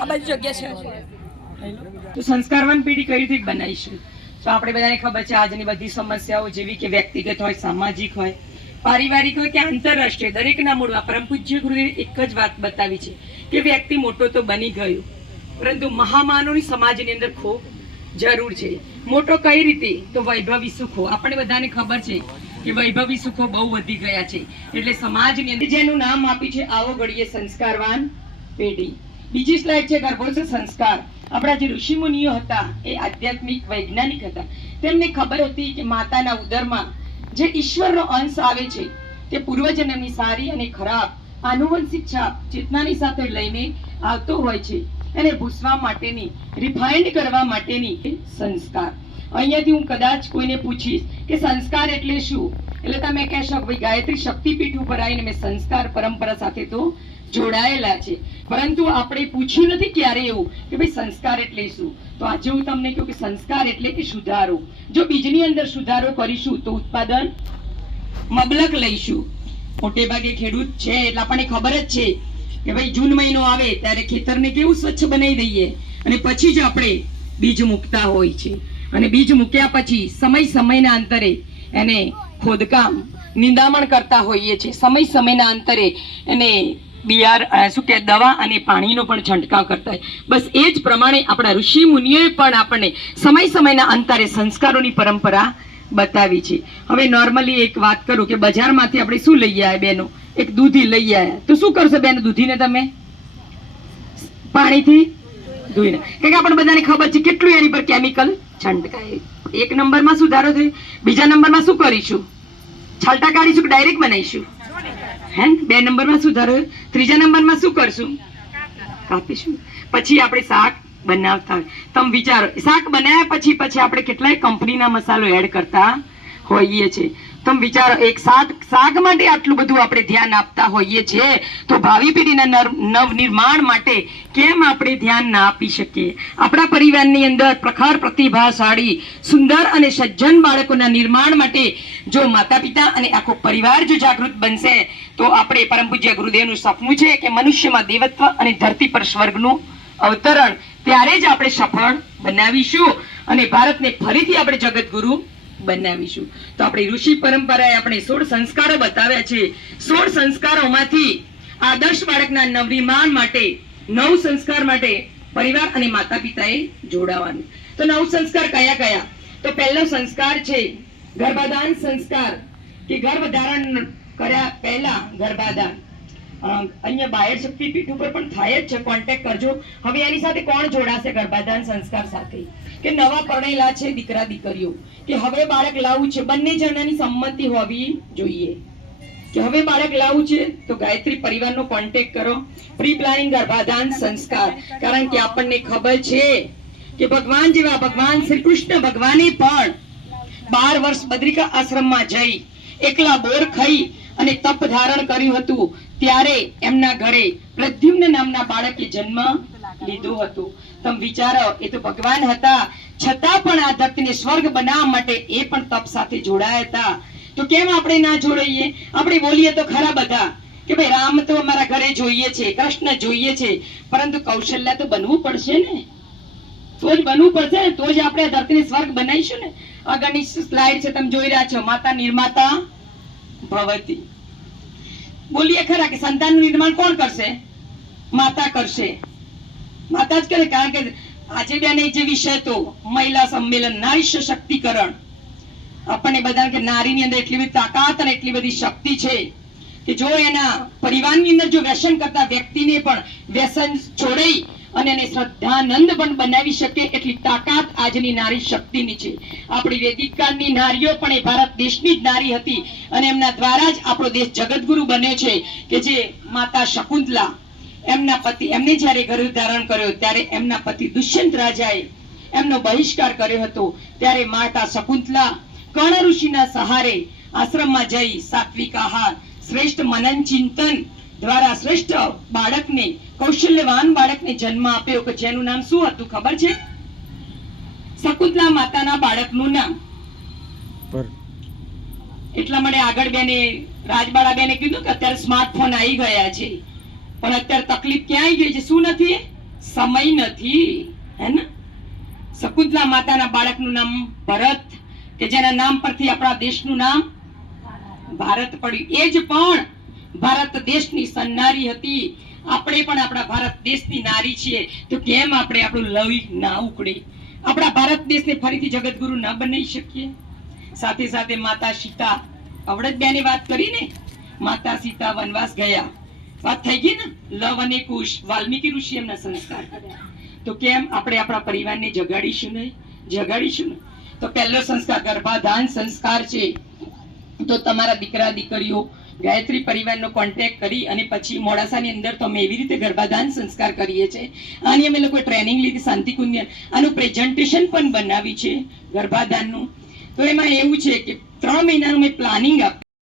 આ બધી જગ્યા છે. તો સંસ્કારવાન પેઢી કઈ રીતે બનાવીશું? તો આપણે બધાને ખબર છે, આજની બધી સમસ્યાઓ જેવી કે વ્યક્તિગત હોય, સામાજિક હોય, પારિવારિક હોય કે આંતરરાષ્ટ્રીય, દરેકના મૂળમાં પરમ પૂજ્ય ગુરુએ એક જ વાત બતાવી છે કે વ્યક્તિ મોટો તો બની ગયો, પરંતુ મહામાનવની સમાજની અંદર ખૂબ જરૂર છે. મોટો કઈ રીતે? તો વૈભવી સુખો. આપણે બધાને ખબર છે કે વૈભવી સુખો બહુ વધી ગયા છે. એટલે સમાજની અંદર જેનું નામ આપ્યું છે આવો ઘડીએ સંસ્કારવાન પેઢી. બીજી સ્લાઇડ છે ગર્ભોત્સવ સંસ્કાર. આપણા જે ઋષિ મુનિઓ હતા, એ આધ્યાત્મિક, વૈજ્ઞાનિક હતા. તેમને ખબર હતી કે માતાના ઉદરમાં જે ઈશ્વરનો અંશ આવે છે, તે પૂર્વજન્મની સારી અને ખરાબ, આનુવંશિક છાપ ચેતનાની સાથે લઈને આવતો હોય છે. એને ભૂસવા માટેની રિફાઇન્ડ કરવા માટેની સંસ્કાર. અહીંયાથી હું કદાચ કોઈને પૂછીશ કે સંસ્કાર એટલે શું? એટલે તમે કહેશો ભાઈ, ગાયત્રી શક્તિપીઠ ઉપર આવીને મેં સંસ્કાર પરંપરા સાથે તો જોડાયેલા છે. પરંતુ આપણે પૂછ્યું નથી ક્યારે એવું કે ભાઈ, સંસ્કાર એટલે શું? તો આજે હું તમને કહું કે સંસ્કાર એટલે કે સુધારો. જો બીજની અંદર સુધારો કરીશું તો ઉત્પાદન મબલક લઈશું. મોટે ભાગે ખેડૂત છે, એટલે આપણને ખબર જ છે કે ભાઈ, જૂન મહિનો આવે ત્યારે ખેતરને કેવું સ્વચ્છ બનાવી દઈએ. અને પછી જ આપણે બીજ મૂકતા હોય છે. અને બીજ મૂક્યા પછી સમય સમયના અંતરે એને ખોદકામ, નિંદામણ કરતા હોઈએ છીએ. સમય સમયના અંતરે એને બિયાર શું કે, દવા અને પાણીનો પણ છંટકાવ કરતા હોય. બસ એ જ પ્રમાણે આપણા ઋષિ મુનિઓએ પણ આપણને સમય સમયના અંતરે સંસ્કારોની પરંપરા બતાવી છે. હવે નોર્મલી એક વાત કરું કે બજારમાંથી આપણે શું લઈ આવ્યા બેનો એક દૂધી લઈ આવ્યા. તો શું કરશો બેન દૂધીને તમે? પાણીથી ધોઈને. કારણ કે આપણે બધાને ખબર છે કેટલું એની પર કેમિકલ છંટકાય એક નંબરમાં સુધારો થયો. બીજા નંબરમાં શું કરીશું? છાલટા કાઢીશું કે ડાયરેક્ટ બનાવીશું? હે? બે નંબરમાં સુધારો. ત્રીજા નંબરમાં શું કરશું? કાપીશું. પછી આપણે શાક બનાવતા તમે વિચારો, શાક બનાવ્યા પછી પછી આપણે કેટલાય કંપનીના મસાલો એડ કરતા હોઈએ છીએ. તમે વિચારો એક શાક શાક માટે આટલું બધું આપણે ધ્યાન આપતા હોઈએ છીએ, તો ભાવિ પેઢીના નવનિર્માણ માટે કેમ આપણે ધ્યાન ના આપી શકીએ? આપણા પરિવારની અંદર પ્રખર પ્રતિભાશાળી, સુંદર અને સજ્જન બાળકોના નિર્માણ માટે જો માતા પિતા અને આખો પરિવાર જો જાગૃત બનશે, તો આપણે પરમ પૂજ્ય ગુરુદેવનું સપનું છે કે મનુષ્યમાં દેવત્વ અને ધરતી પર સ્વર્ગનું અવતરણ ત્યારે જ આપણે સફળ બનાવીશું અને ભારતને ફરીથી આપણે જગતગુરુ બનાવીશું. તો આપણી ઋષિ પરંપરાએ આપણે સોળ સંસ્કારો બતાવ્યા છે. સોળ સંસ્કારોમાંથી આદર્શ બાળકના નવનિર્માણ માટે, નવ સંસ્કાર માટે પરિવાર અને માતા પિતાએ જોડાવાનું. તો નવ સંસ્કાર કયા કયા? તો પહેલો સંસ્કાર છે ગર્ભાધાન સંસ્કાર, કે ગર્ભ ધારણ કર્યા પહેલા ગર્ભાધાન. અન્ય બાહ્ય શક્તિ પીઠ ઉપર પણ થાય જ છે. કોન્ટેક્ટ કરજો. હવે એની સાથે કોણ જોડાશે ગર્ભાધાન સંસ્કાર સાથે? કે નવા પરણેલા છે દીકરા દીકરીઓ. કે હવે બાળક લાવવું છે. બંને જણાની સંમતિ હોવી જોઈએ. કે હવે બાળક લાવવું છે, તો ગાયત્રી પરિવારનો કોન્ટેક્ટ કરો. પ્રી પ્લાનિંગ ગર્ભાધાન, સંસ્કાર. કારણ કે આપણને ખબર છે કે ભગવાન જેવા ભગવાન શ્રી કૃષ્ણ ભગવાને પણ બાર વર્ષ બદ્રિકા આશ્રમમાં જઈ, એકલા બોર ખાઈ અને તપ ધારણ કર્યું હતું. ત્યારે એમના ઘરે પ્રદ્યુમ્ન નામના બાળકે જન્મ લીધો હતું. તમે વિચારો એ તો ભગવાન હતા. છતાં પણ આ ધરતીને સ્વર્ગ બનાવવા માટે એ પણ તપ સાથે જોડાયા હતા. તો કેમ આપણે ના જોડાઈએ? આપણે બોલીએ તો ખરા બધા કે ભાઈ રામ તો અમારા ઘરે જોઈએ છે, કૃષ્ણ જોઈએ છે. પરંતુ કૌશલ્ય તો બનવું પડશે ને? તો જ બનવું પડશે ને? તો જ આપણે આ ધરતીને સ્વર્ગ બનાવીશું ને? આગળની સ્લાઇડ છે, તમે જોઈ રહ્યા છો. માતા નિર્માતા ભવતી. બોલીએ ખરા કે સંતાનનું નિર્માણ કોણ કરશે? માતા કરશે. માતા જ કરે કારણ કે આજે બેન જે વિષય હતો, મહિલા સંમેલન, નારી સશક્તિકરણ. આપણને બધા કે નારીની અંદર એટલી બધી તાકાત અને એટલી બધી શક્તિ છે કે જો એના પરિવારની અંદર જો વ્યસન કરતા વ્યક્તિને પણ વ્યસન છોડાઈ અને એને શ્રદ્ધાનંદ પણ બનાવી શકે એટલી તાકાત આજની નારી શક્તિની છે. આપણી વૈદિક કાળની નારીઓ પણ એ ભારત દેશની જ નારી હતી અને એમના દ્વારા જ આપણો દેશ જગતગુરુ બન્યો છે કે જે માતા શકુંતલા એમના પતિ એમને જ્યારે ગર્ભ ધારણ કર્યો ત્યારે એમના પતિ દુષ્યંત રાજાએ એમનો બહિષ્કાર કર્યો હતો. ત્યારે માતા શકુંતલા કર્ણ ઋષિના સહારે આશ્રમમાં જઈ સાત્વિક આહાર શ્રેષ્ઠ મનન ચિંતન દ્વારા શ્રેષ્ઠ બાળકને કૌશલ્યવાન બાળકને જન્મ આપ્યો કે જેનું નામ શું હતું ખબર છે? શકુંતલા માતાના બાળકનું નામ. એટલા માટે આગળ બેને રાજબાળા બેને કીધું કે અત્યારે સ્માર્ટફોન આવી ગયા છે. પણ અત્યારે તકલીફ ક્યાં આવી ગઈ છે? શું નથી? સમય નથી. હે ને? શકુંતલા માતાના બાળકનું નામ ભરત, કે જેના નામ પરથી આપણા દેશનું નામ ભારત પડ્યું. એ જ પણ ભારત દેશની સન્નારી હતી. આપણે પણ આપણા ભારત દેશની નારી છીએ. તો કેમ આપણે આપણું લવી ના ઉકળે? આપણા ભારત દેશને ફરીથી જગતગુરુ ના બનાવી શકીએ? સાથે સાથે માતા સીતા અવળદ બેની વાત કરીને માતા સીતા વનવાસ ગયા. વાત થઈ ગઈ ને? લવ અને કુશ, વાલ્મીકી ઋષિ એમના સંસ્કાર તો કેમ આપણે આપણા પરિવારને જગાડીશું નહીં? જગાડીશું ને? તો પહેલો સંસ્કાર, ગર્ભાધાન સંસ્કાર છે. તો તમારા દીકરા, દીકરીઓ ગાયત્રી પરિવારનો કોન્ટેક્ટ કરી અને પછી મોડાસાની અંદર તો અમે એવી રીતે ગર્ભાધાન સંસ્કાર કરીએ છીએ. આની અમે લોકો ટ્રેનિંગ લીધી શાંતિકુંજ આનું પ્રેઝન્ટેશન પણ બનાવી છે ગર્ભાધાનનું. તો એમાં એવું છે કે ત્રણ મહિનાનું મેં પ્લાનિંગ આપ્યું